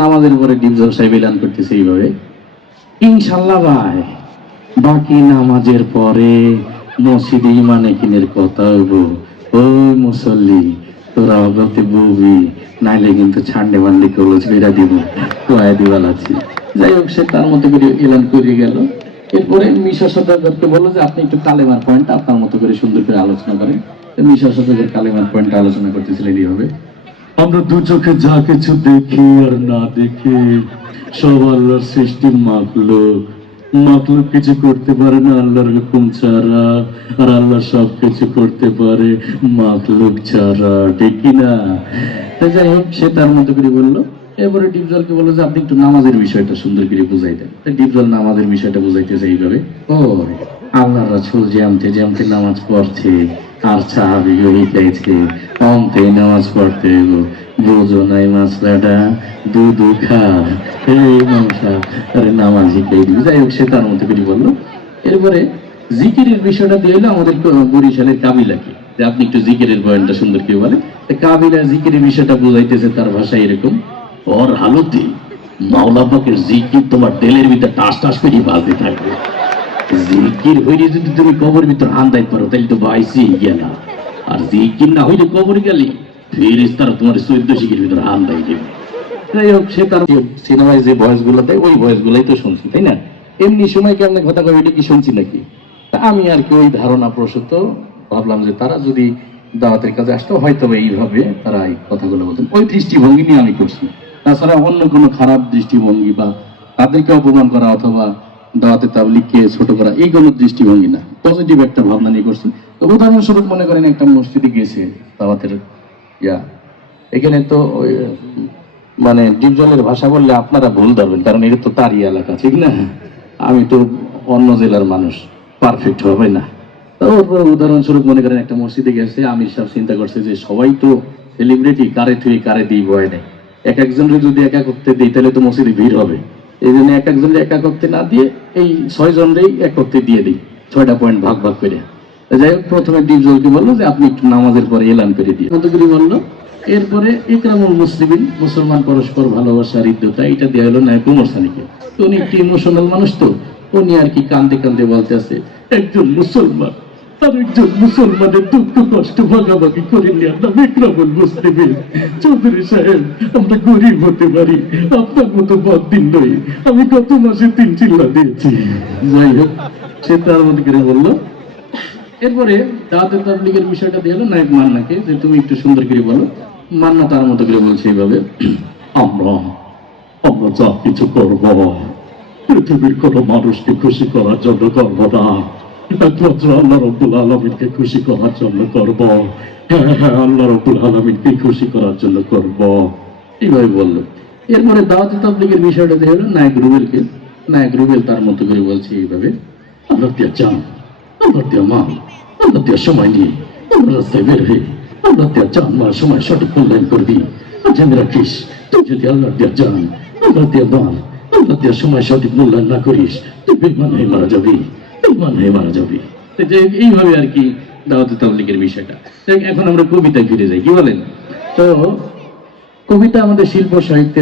নামাজের পরে ডিপজল সাহেব এলান করতেছে এইভাবে, ইনশাল্লাহ ভাই বাকি নামাজের পরে মসজিদে ইমানে কিনের কথা হবো, ওই মুসল্লি তোরা অগতে বউবি, নাইলে কিন্তু ছান্ডে বান্ডে কলস বেড়া দিব, কয়া দিবাল আছি। যাই হোক, সে তার মতো করে এলান করে গেল। এরপরে মিশা সদাগরকে বললো যে আপনি একটু কালেমার পয়েন্টটা আপনার মতো করে সুন্দর করে আলোচনা করেন। মিশা সদাগর কালেমার পয়েন্টটা আলোচনা করতেছিলেন এইভাবে, আমরা দু চোখে যা কিছু দেখি আর না দেখি সব আল্লাহর সৃষ্টি মাখলুক। মাখলুক কিছু করতে পারে না আল্লাহর হুকুম ছাড়া, আর আল্লাহ সব কিছু করতে পারে মাখলুক ছাড়া, ঠিক কিনা? যাই হোক, সে তার মতো করে বললো। এরপরে ডিপজলকে বললো যে আপনি একটু নামাজের বিষয়টা সুন্দর করে বুঝাই দেন। ডিপজল নামাজের বিষয়টা বুঝাইতেছে এইভাবে, ও আল্লাহ রাসূল যেমতে যেমতে নামাজ পড়ছে আর সাহাবীও শিখাইছে অন্তে নামাজ পড়তে বোঝো নাই মাসলাটা দুধু খা এই মাংসা আরে নামাজ শিখাই দিবি। যাই হোক, সে তার মতো করে বললো। এরপরে জিকিরের বিষয়টা দিয়ে হলো আমাদের বরিশালের কাবিলাকে, যে আপনি একটু জিকিরের বয়ানটা সুন্দর করে বলে। কাবিলা জিকিরের বিষয়টা বুঝাইতেছে তার ভাষায় এরকম, ওর হালতে মাওলা পাকের জিকির তোমার তেলের ভিতরে টাস টাস করে বাজতে থাকবে। জিকির হইলে যদি তুমি কবর ভিতর আন্দাই পারো তাহলে তো বাইসি গেলা, আর জিকির না হইলে কবর গেলি ফেরেশতারা তোমার 14 শিখের ভিতর আন্দাই দেবে। যাই হোক, সে তার সিনেমায় যে ভয়েস গুলো দেয় ওই ভয়েস গুলাই তো শুনছি, তাই না? এমনি সময় কেমন কথা কবে এটা কি শুনছি নাকি? আমি আর কি ওই ধারণা প্রসূত ভাবলাম যে তারা যদি দাওয়াতের কাজে আসতো হয়তো এইভাবে তারা এই কথাগুলো বলতেন। ওই দৃষ্টিভঙ্গি নিয়ে আমি করছি, তাছাড়া অন্য কোনো খারাপ দৃষ্টিভঙ্গি বা তাদেরকে অপমান করা অথবা দাওয়াতে তাবলীগকে ছোট করা এই কোনো দৃষ্টিভঙ্গি না, পজিটিভ একটা ভাবনা নিয়ে করছি। তো উদাহরণস্বরূপ মনে করেন একটা মসজিদে গেছে দাওয়াতের এখানে তো ওই মানে ডিপজলের ভাষা বললে আপনারা ভুল ধরবেন, কারণ এটা তো তারই এলাকা, ঠিক না? আমি তো অন্য জেলার মানুষ, পারফেক্ট হবে না। তারপর উদাহরণস্বরূপ মনে করেন একটা মসজিদে গেছে, আমির সাহেব চিন্তা করছে যে সবাই তো সেলিব্রিটি, কারে থুয়ে কারে দিই বয় নেই, এক একজনের যদি একা করতে দিই তাহলে তো মসজিদে ভিড় হবে। এই জন্য এক একজনের একা করতে না দিয়ে এই 6 জনরেই এক করতে দিয়ে দিই, 6টা পয়েন্ট ভাগ ভাগ করে। যাই হোক, প্রথমে ডিপজলকে বললো যে আপনি একটু নামাজের পরে এলান করে দিয়ে মতো করে বললো। এরপরে ইকরামুল মুসলিমিন, মুসলমান পরস্পর ভালোবাসার হৃদ্যতা, এটা দেওয়া হলো নায়ক ওমর সানিকে। তো উনি একটি ইমোশনাল মানুষ, তো উনি আর কি কান্দে কান্দে বলতে আছে, একজন মুসলমান আর একজন মুসলমানের দুঃখ কষ্ট ভাগাভাগি করে নেওয়ার নাম ইকরামুল মুসলিমিন। চৌধুরী সাহেব, আমরা গরিব হতে পারি, আপনার মতো বদদিন নই, আমি গত মাসে 3 চিল্লা দিয়েছি। যাই হোক, সে তার মধ্যে করে বললো। এরপরে দাওয়াতে তাবলীগের বিষয়টা দিয়ে হলো নায়ক মান্নাকে, যে তুমি একটু সুন্দর করে বলো। মান্না তার মতো করে বলছে এইভাবে, আমরা আমরা যা কিছু করব পৃথিবীর কোনো মানুষকে খুশি করার জন্য করব না, একমাত্র আল্লাহ রাব্বুল আলামিনকে খুশি করার জন্য করব। হ্যাঁ হ্যাঁ, আল্লাহ রাব্বুল আলামিনকে খুশি করার জন্য করব, এইভাবে বললো। এরপরে দাওয়াতে তাবলীগের বিষয়টা দিয়ে হলো নায়ক রুবেলকে। নায়ক রুবেল তার মতো করে বলছে এইভাবে, আল্লাহ দিয়া চান, আল্লাহ দিয়া মান, আল্লাহ দিয়া সময় নিয়ে আমরা রাস্তায় বের হয়ে আল্লাহ দিয়া চান মার সময় সঠিক মূল্যায়ন করবি। জেনে রাখিস, তুই যদি আল্লাহ দিয়া চান, আল্লাহ দিয়া মান, আল্লাহ দিয়া সময় সঠিক মূল্যায়ন না করিস, তুই বেঈমান হয়ে মারা যাবি, বেঈমান হয়ে মারা যাবি। এইভাবে আর কি দাওয়াতে তাবলীগের বিষয়টা। এখন আমরা কবিতায় ফিরে যাই, কি বলেন? তো কবিতা আমাদের শিল্প সাহিত্যের